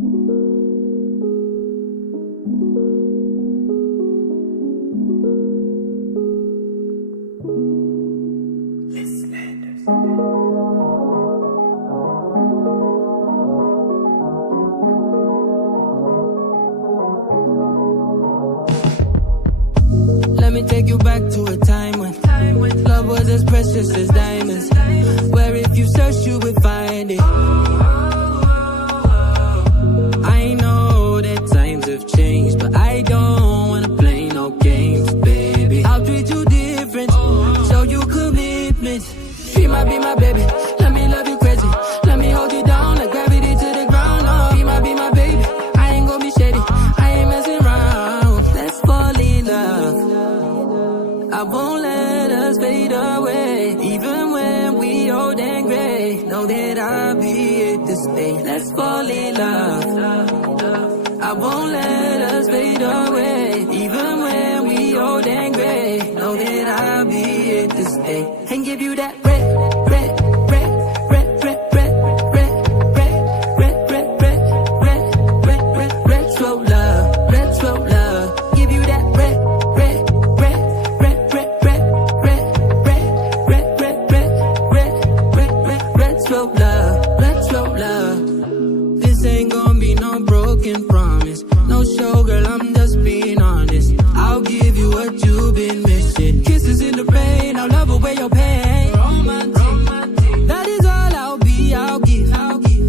Let me take you back to a time when love was as precious as diamonds, where if you search you would find it. I know that times have changed, but I don't wanna play no games, baby. I'll treat you different, show you commitment. She might be my baby, let me love you crazy. Let me hold you down like gravity to the ground. Oh, she might be my baby, I ain't gonna be shady, I ain't messing around. Let's fall in love, I won't let us fade away. Even when we old and gray, know that I'll be here to stay. Let's fall in love, I won't let us fade away. Even when we old and gray, know that I'll be here to stay. And give you that red, red, red, red, red, red, red, red, red, red, red, red, red, red, retro love, retro love. Give you that red, red, red, red, red, red, red, red, red, red, red, red, red, red, retro love, retro love. This ain't gonna be no broken promise, no show, girl, I'm just being honest. I'll give you what you've been missing. Kisses in the rain, I'll love away your pain. Romantic, that is all I'll be, I'll give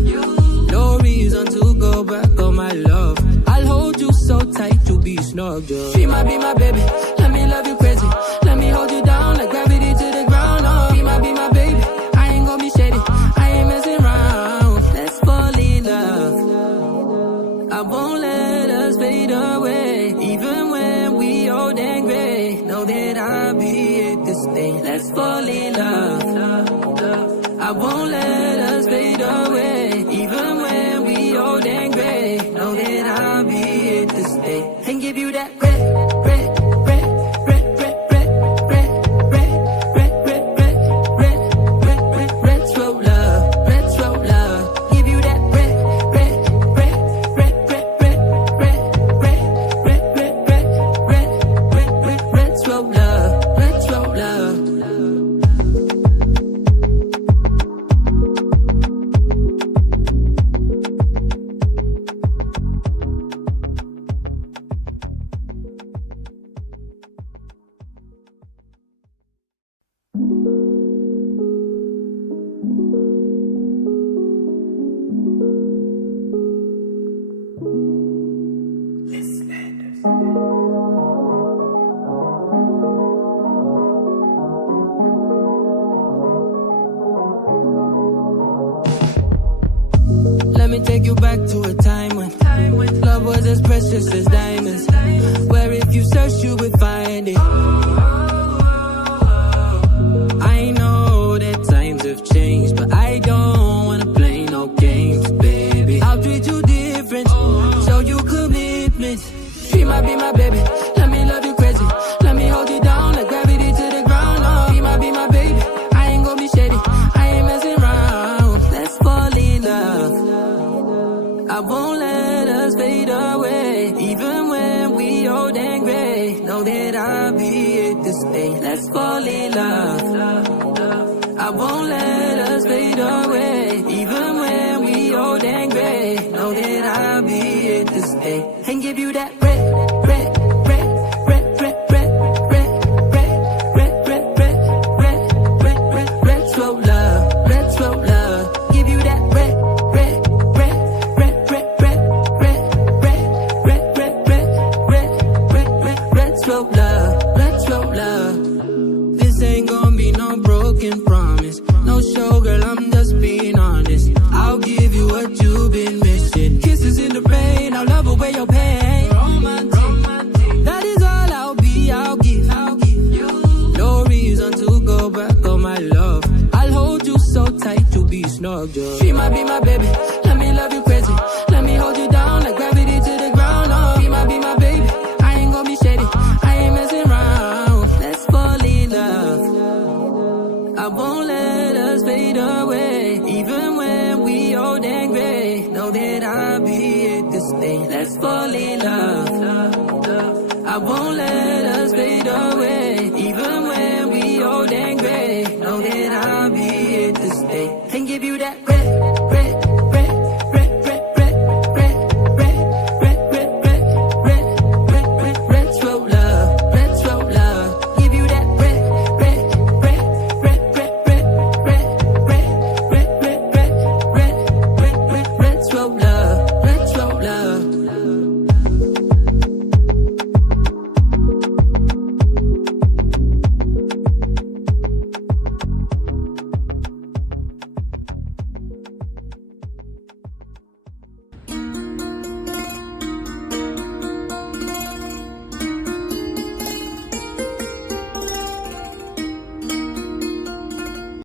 you. No reason to go back on my love. I'll hold you so tight you'll be snugged up. She might be my baby, let me love you crazy. Let me hold you down like gravity to the ground. Oh, she might be my baby, I ain't gonna be shady, I ain't messing around. Let's fall in love, I won't let us fade away. Even when we old and gray, know that I'll be here to stay. Let's fall in love, I won't let us fade away. Even when we old and gray, know that I'll be here to stay. And give you that red, red, red, red, red, red, red, red, red, red, red, red, red, red, retro love, retro love. Give you that red, red, red, red, red, red, red, red, red, red, red, red, red, red, retro love, retro love. Let me take you back to a time when love was as precious as diamonds, where if you search you would find it. I know that times have changed, but I don't wanna play no games, baby. I'll treat you different, show you commitment. She might be my baby, let me love you crazy. Let me hold you down like gravity to the ground. Oh, she might be my baby, I ain't gonna be shady, I ain't messing around. Let's fall in love, I won't let us fade away. Even when we old and gray, know that I'll be here to stay. Let's fall in love, I won't let us fade away. Even when we old and gray, know that I'll be here to stay. And give you that red, red, red, red, red, red, red, red, red, red, red, red, red, red, retro love, retro love. Give you that red, red, red, red, red, red, red, red, red, red, red, red, red, red, retro love, retro love. This ain't gonna be no broken promise, no show, girl, I'm just being honest. I'll give you what you've been missing. Kisses in the rain, I'll love away your pain. Romantic, that is all I'll be, I'll give you. No reason to go back on my love. I'll hold you so tight you'll be snugged up. She might be my baby, let me love you crazy. Let me hold you down like gravity to the ground. Oh, she might be my baby, I ain't gonna be shady, I ain't messing around. Let's fall in love, I won't let us fade away. Even when we old and gray, know that I'll be thing. Let's fall in love. I won't let us fade away. Even when we old and gray, know that I'll be here to stay and give you that